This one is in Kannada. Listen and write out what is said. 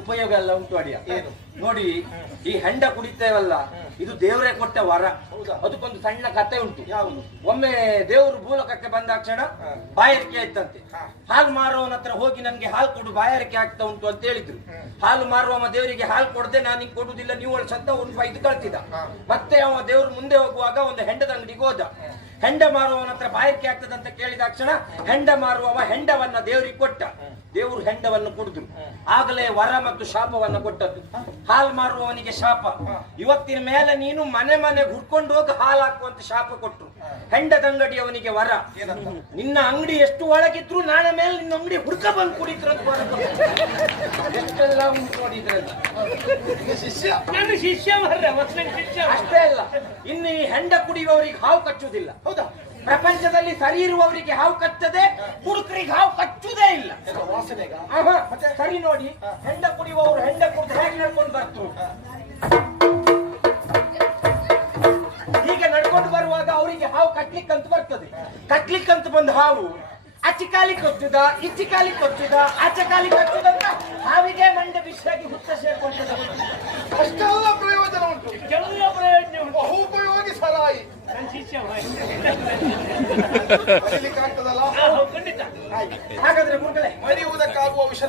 ಉಪಯೋಗ ಎಲ್ಲ ಉಂಟು ಅಡಿಯ. ಏನು ನೋಡಿ, ಈ ಹೆಂಡ ಕುಡಿತೇವಲ್ಲ, ಇದು ದೇವರೇ ಕೊಟ್ಟ ವರ. ಅದಕ್ಕೊಂದು ಸಣ್ಣ ಕತೆ ಉಂಟು. ಯಾವುದು? ಒಮ್ಮೆ ದೇವರು ಭೂಲೋಕಕ್ಕೆ ಬಂದಾಕ್ಷಣ ಬಾಯಾರಿಕೆ ಆಯ್ತಂತೆ. ಹಾಲು ಮಾರುವವನ ಹತ್ರ ಹೋಗಿ ನನ್ಗೆ ಹಾಲು ಕೊಡು, ಬಾಯಾರಿಕೆ ಆಗ್ತಾ ಉಂಟು ಅಂತ ಹೇಳಿದ್ರು. ಹಾಲು ಮಾರುವವ ದೇವರಿಗೆ ಹಾಲು ಕೊಡದೆ ನಾನು ನಿಂಗೆ ಕೊಡುದಿಲ್ಲ, ನೀವು ಸತ್ತ ಒಂದು ಇದು ಕಳ್ತಿದ್ದ. ಮತ್ತೆ ಅವ ದೇವ್ರು ಮುಂದೆ ಹೋಗುವಾಗ ಒಂದು ಹೆಂಡದ ಅಂಗಡಿಗೆ ಹೋದ. ಹೆಂಡ ಮಾರುವವನ ಹತ್ರ ಬಾಯಾರಿಕೆ ಆಗ್ತದಂತ ಕೇಳಿದಾಕ್ಷಣ ಹೆಂಡ ಮಾರುವವ ಹೆಂಡವನ್ನ ದೇವರಿಗೆ ಕೊಟ್ಟ. ದೇವರು ಹೆಂಡವನ್ನು ಕುಡಿದ್ರು. ಆಗಲೇ ವರ ಮತ್ತು ಶಾಪವನ್ನ ಕೊಟ್ಟದ್ದು. ಹಾಲು ಮಾರುವವನಿಗೆ ಶಾಪ, ಇವತ್ತಿನ ಮೇಲೆ ನೀನು ಮನೆ ಮನೆ ಹುಡ್ಕೊಂಡು ಹೋಗಿ ಹಾಲು ಹಾಕುವಂತ ಶಾಪ ಕೊಟ್ರು. ಹೆಂಡದಂಗಡಿಯವನಿಗೆ ವರ, ನಿನ್ನ ಅಂಗಡಿ ಎಷ್ಟು ಒಳಗಿದ್ರು ನಾಳೆ ಮೇಲೆ ನಿನ್ನ ಅಂಗಡಿ ಹುಡ್ಕ ಬಂದು ಕುಡಿದ್ರು ಅಂತ ವರ ಕೊಟ್ರು. ಎಷ್ಟೆಲ್ಲ ಉಂಟು ನೋಡಿದ್ರಲ್ಲ. ಶಿಷ್ಯ ನನ್ನ ಶಿಷ್ಯ ಅಷ್ಟೇ ಅಲ್ಲ, ಇನ್ನು ಈ ಹೆಂಡ ಕುಡಿಯುವವರಿಗೆ ಹಾವು ಕಚ್ಚುವುದಿಲ್ಲ. ಹೌದಾ? ಪ್ರಪಂಚದಲ್ಲಿ ಸರಿ ಇರುವವರಿಗೆ ಹಾವು ಕಚ್ಚದೆ, ಕುಡುಕರಿಗೆ ಹಾವು ಕಚ್ಚುವುದೇ ಇಲ್ಲ. ಸರಿ ನೋಡಿ, ಹೆಂಡ ಕುಡಿಯುವವರು ಹೆಂಡ ಕುಡಿದು ಹೇಗೆ ನಡ್ಕೊಂಡು ಬರ್ತು. ಹೀಗೆ ನಡ್ಕೊಂಡು ಬರುವಾಗ ಅವರಿಗೆ ಹಾವು ಕಟ್ಲಿಕ್ಕಂತ ಬರ್ತದೆ. ಕಟ್ಲಿಕ್ಕಂತ ಬಂದ ಹಾವು ಆಚೆ ಕಾಲಿ ಕೊಚ್ಚುದ, ಈಚೆ ಕಾಲಿ ಕೊಚ್ಚುದ, ಆಚೆ ಕಾಲಿ ಕೊಚ್ಚುದಂತ ಹಾವಿಗೆ ಮಂಡೆ ಬಿಸಿಯಾಗಿ ಹುತ್ತ ಸೇರ್ಕೊಂಡದ. ಅಷ್ಟೆಲ್ಲ ಪ್ರಯೋಜನ ಉಂಟು, ಎಲ್ಲ ಪ್ರಯೋಜನ ಉಂಟು. ಬಹುಪಯೋಗಿ ಸರಾಯಿ ಆಗ್ತದಲ್ಲ. ಹಾಗಾದ್ರೆ ಮಕ್ಕಳೇ, ಮರೆಯುವುದಕ್ಕಾಗುವ ವಿಷಯ